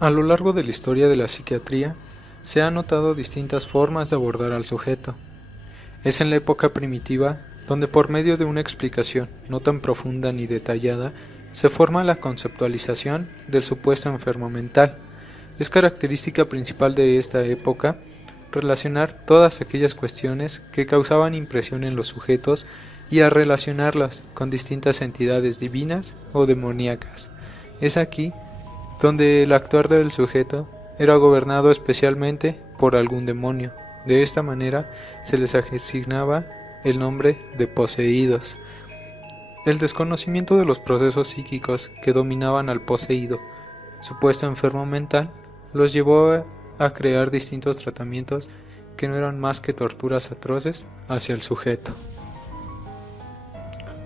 A lo largo de la historia de la psiquiatría, se han notado distintas formas de abordar al sujeto. Es en la época primitiva donde por medio de una explicación no tan profunda ni detallada, se forma la conceptualización del supuesto enfermo mental. Es característica principal de esta época relacionar todas aquellas cuestiones que causaban impresión en los sujetos y a relacionarlas con distintas entidades divinas o demoníacas. Es aquí donde el actuar del sujeto era gobernado especialmente por algún demonio. De esta manera se les asignaba el nombre de poseídos. El desconocimiento de los procesos psíquicos que dominaban al poseído, supuesto enfermo mental, los llevó a crear distintos tratamientos que no eran más que torturas atroces hacia el sujeto.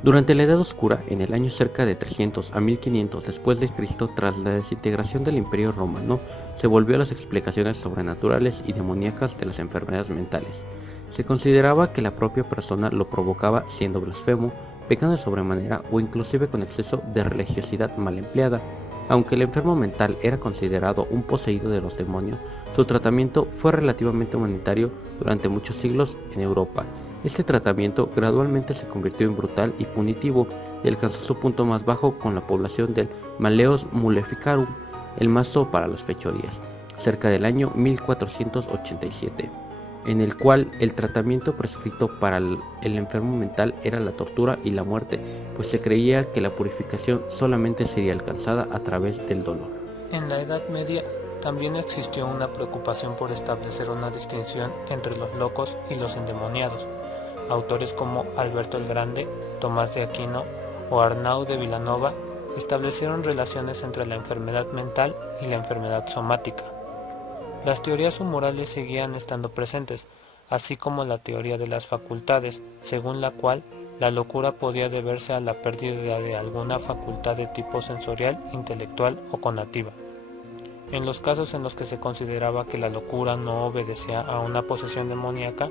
Durante la Edad Oscura, en el año cerca de 300 a 1500 después de Cristo, tras la desintegración del Imperio Romano, se volvió a las explicaciones sobrenaturales y demoníacas de las enfermedades mentales. Se consideraba que la propia persona lo provocaba siendo blasfemo, pecando de sobremanera o inclusive con exceso de religiosidad mal empleada. Aunque el enfermo mental era considerado un poseído de los demonios, su tratamiento fue relativamente humanitario durante muchos siglos en Europa. Este tratamiento gradualmente se convirtió en brutal y punitivo y alcanzó su punto más bajo con la población del Malleus Maleficarum, el mazo para las fechorías, cerca del año 1487, en el cual el tratamiento prescrito para el enfermo mental era la tortura y la muerte, pues se creía que la purificación solamente sería alcanzada a través del dolor. En la Edad Media también existió una preocupación por establecer una distinción entre los locos y los endemoniados. Autores como Alberto el Grande, Tomás de Aquino o Arnau de Vilanova establecieron relaciones entre la enfermedad mental y la enfermedad somática. Las teorías humorales seguían estando presentes, así como la teoría de las facultades, según la cual la locura podía deberse a la pérdida de alguna facultad de tipo sensorial, intelectual o conativa. En los casos en los que se consideraba que la locura no obedecía a una posesión demoníaca,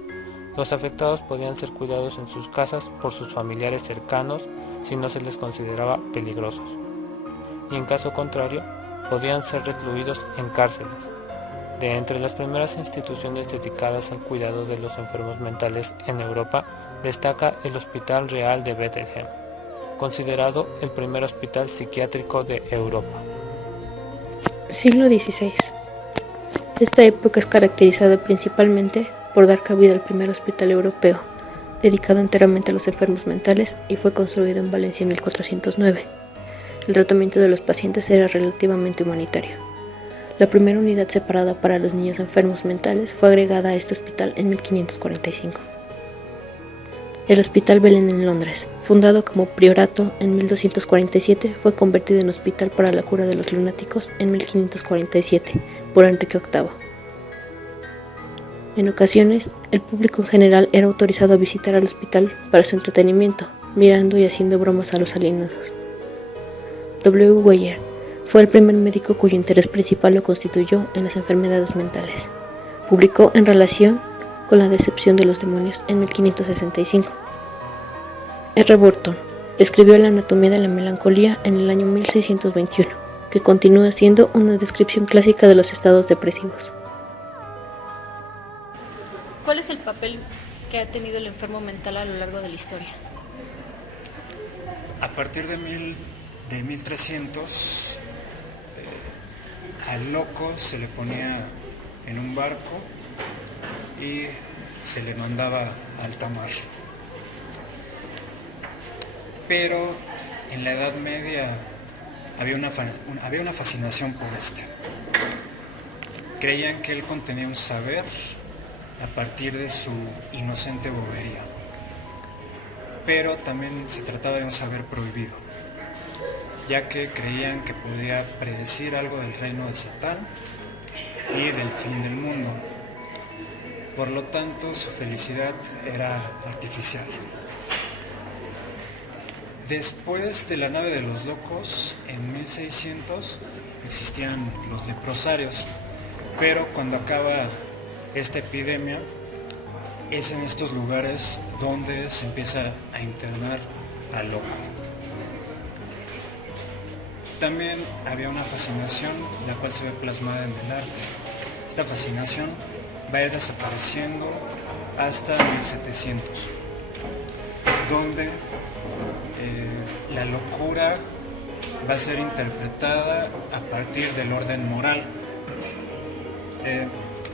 los afectados podían ser cuidados en sus casas por sus familiares cercanos si no se les consideraba peligrosos, y en caso contrario, podían ser recluidos en cárceles. De entre las primeras instituciones dedicadas al cuidado de los enfermos mentales en Europa, destaca el Hospital Real de Bethlehem, considerado el primer hospital psiquiátrico de Europa. Siglo XVI. Esta época es caracterizada principalmente por dar cabida al primer hospital europeo, dedicado enteramente a los enfermos mentales, y fue construido en Valencia en 1409. El tratamiento de los pacientes era relativamente humanitario. La primera unidad separada para los niños enfermos mentales fue agregada a este hospital en 1545. El Hospital Belén en Londres, fundado como priorato en 1247, fue convertido en hospital para la cura de los lunáticos en 1547 por Enrique VIII. En ocasiones, el público en general era autorizado a visitar al hospital para su entretenimiento, mirando y haciendo bromas a los alienados. W. Weyer fue el primer médico cuyo interés principal lo constituyó en las enfermedades mentales. Publicó en relación con la decepción de los demonios en 1565. R. Burton escribió La anatomía de la melancolía en el año 1621, que continúa siendo una descripción clásica de los estados depresivos. ¿Cuál es el papel que ha tenido el enfermo mental a lo largo de la historia? A partir de 1300, al loco se le ponía en un barco y se le mandaba a alta mar. Pero en la Edad Media había una fascinación por este. Creían que él contenía un saber a partir de su inocente bobería. Pero también se trataba de un saber prohibido, ya que creían que podía predecir algo del reino de Satán y del fin del mundo. Por lo tanto, su felicidad era artificial. Después de la nave de los locos, en 1600, existían los leprosarios, pero cuando acaba esta epidemia, es en estos lugares donde se empieza a internar al loco. también había una fascinación, la cual se ve plasmada en el arte. Esta fascinación va a ir desapareciendo hasta 1700, donde la locura va a ser interpretada a partir del orden moral.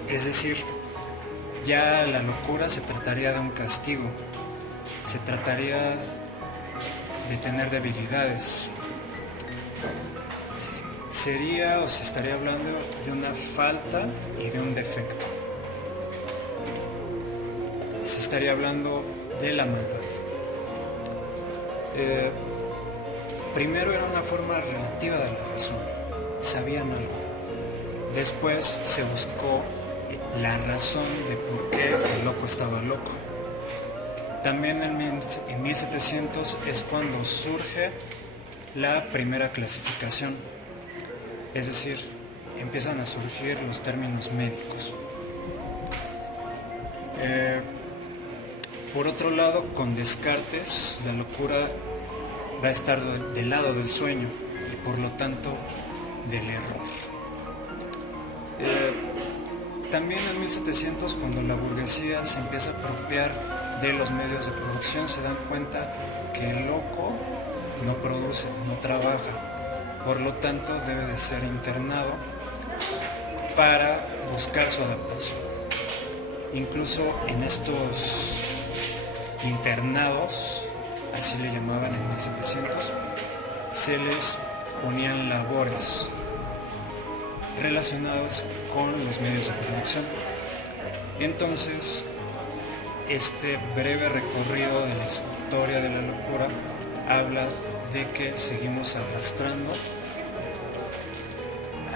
Es decir, ya la locura se trataría de un castigo, se trataría de tener debilidades. Sería o se estaría hablando de una falta y de un defecto. Se estaría hablando de la maldad. Primero era una forma relativa de la razón, sabían algo. Después se buscó la razón de por qué el loco estaba loco. También en 1700 es cuando surge la primera clasificación, es decir, empiezan a surgir los términos médicos. Por otro lado, con Descartes, la locura va a estar del lado del sueño y por lo tanto del error. También en 1700, cuando la burguesía se empieza a apropiar de los medios de producción, se dan cuenta que el loco no produce, no trabaja, por lo tanto debe de ser internado para buscar su adaptación. Incluso en estos internados, así le llamaban en 1700, se les ponían labores relacionados con los medios de producción. Entonces, este breve recorrido de la historia de la locura habla de que seguimos arrastrando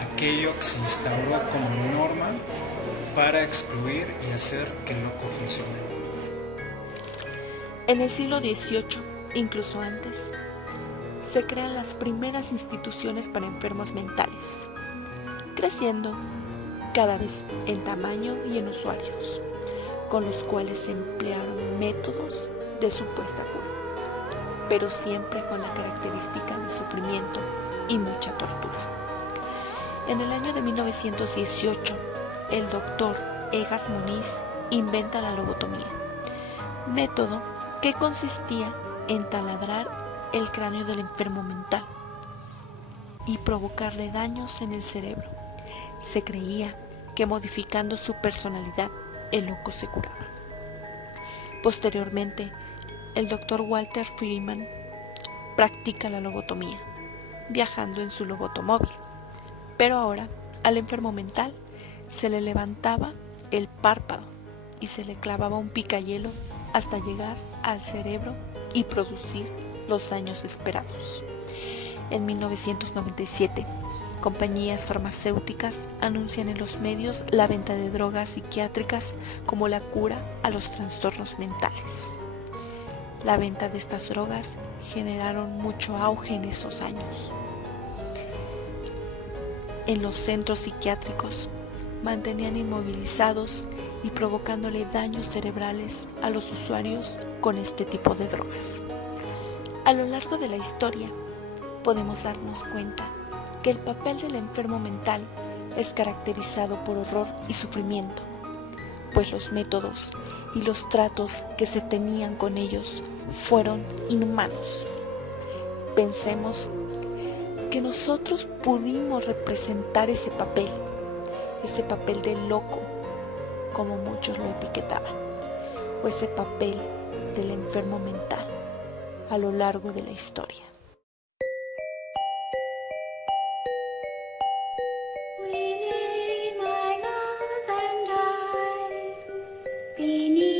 aquello que se instauró como norma para excluir y hacer que el loco funcione. En el siglo XVIII, incluso antes, se crean las primeras instituciones para enfermos mentales, creciendo cada vez en tamaño y en usuarios, con los cuales se emplearon métodos de supuesta cura, pero siempre con la característica de sufrimiento y mucha tortura. En el año de 1918, el doctor Egas Moniz inventa la lobotomía, método que consistía en taladrar el cráneo del enfermo mental y provocarle daños en el cerebro. Se creía que modificando su personalidad, el loco se curaba. Posteriormente, el doctor Walter Freeman practica la lobotomía, viajando en su lobotomóvil, pero ahora al enfermo mental se le levantaba el párpado y se le clavaba un picayelo hasta llegar al cerebro y producir los daños esperados. En 1997, compañías farmacéuticas anuncian en los medios la venta de drogas psiquiátricas como la cura a los trastornos mentales. La venta de estas drogas generaron mucho auge en esos años. En los centros psiquiátricos mantenían inmovilizados y provocándole daños cerebrales a los usuarios con este tipo de drogas. A lo largo de la historia podemos darnos cuenta que el papel del enfermo mental es caracterizado por horror y sufrimiento, pues los métodos y los tratos que se tenían con ellos fueron inhumanos. Pensemos que nosotros pudimos representar ese papel del loco, como muchos lo etiquetaban, o ese papel del enfermo mental a lo largo de la historia. We lay, my love and I, beneath